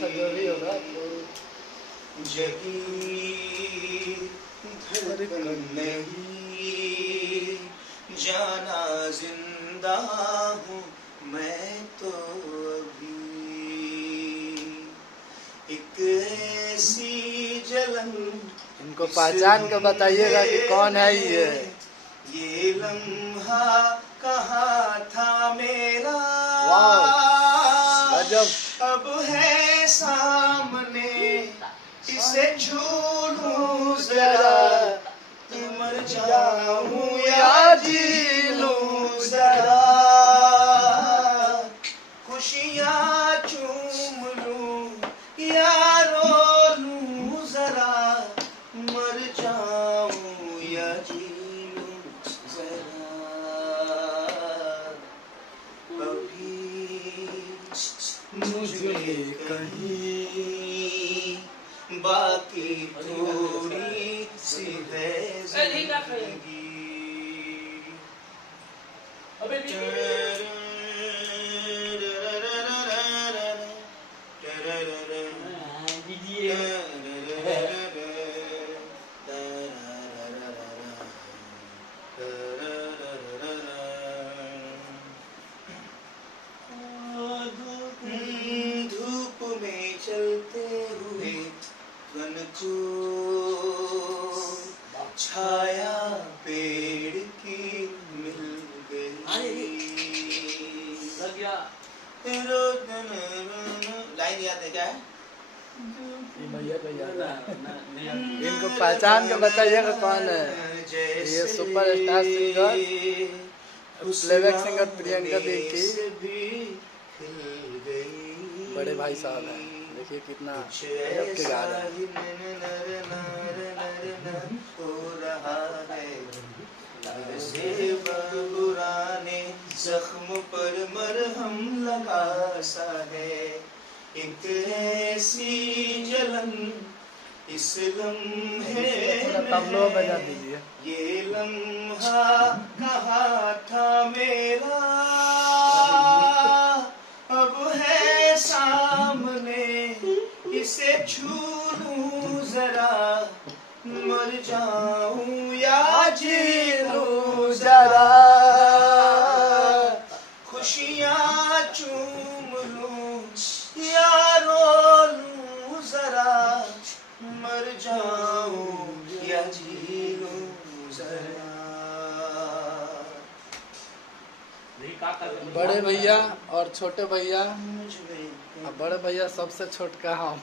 सा जो भी होगा तो धड़कन नहीं जाना जिंदा हूँ मैं तो अभी एक ऐसी जलन इनको पहचान के बताइएगा कि कौन है ये लम्हा कहाँ था मेरा गजब। अब है सामने इसे छू लूं जरा मर जाऊं या जी लूं जरा खुशियाँ चूम लूं या रो लूं जरा मर जाऊं या जी लूं जरा अभी मुझे कहीं बाकी थोड़ी सी है जिंदगी धूप में चलते हुए वन को छाया पेड़ की मिल गई लाइन याद है क्या है? इनको पहचान के बताइएगा कौन है। ये superstar singer playback singer Priyanka di की बड़े भाई साहब हैं। देखिए कितना गजब के गा रहे हैं। पुराने जख्म पर मरहम लगा सा है एक ऐसी जलन इस लम्हे तबला बजा दीजिए। ये लम्हा कहाँ था मेरा अब है सामने इसे छू लूं जरा मर जाऊं या जी लूं जरा खुशियाँ चूम लूं या रो लूं जरा मर जाऊं या जी लूं जरा। बड़े भैया और छोटे भैया, बड़े भैया सबसे छोटका हम